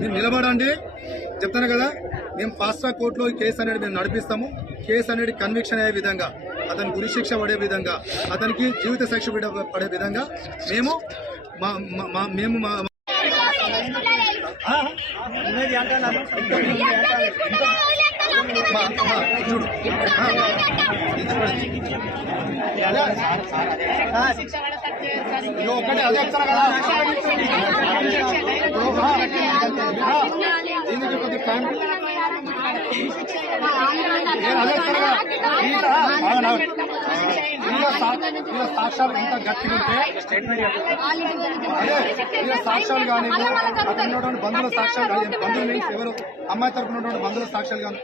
మీరు నిలబడండి చెప్తాను కదా. మేము ఫాస్ట్ ట్రాక్ కోర్టులో ఈ కేసు అనేది మేము నడిపిస్తాము. కేసు అనేది కన్విక్షన్ అయ్యే విధంగా, అతనికి ఉరి శిక్ష పడే విధంగా, అతనికి జీవిత శిక్ష పడే విధంగా మేము చూడు ఒకటి అదే చెప్తాను కదా. దీనికి కొద్ది సాక్ష్యాలు ఎంత గట్టిగా ఉంటే అదే సాక్ష్యాలు కానీ అక్కడ ఉన్నటువంటి బంధువుల సాక్ష్యాలు కానీ, బంధువులు మీన్స్ ఎవరు అమ్మాయి తరఫున ఉన్నటువంటి బంధువుల సాక్ష్యాలు కానీ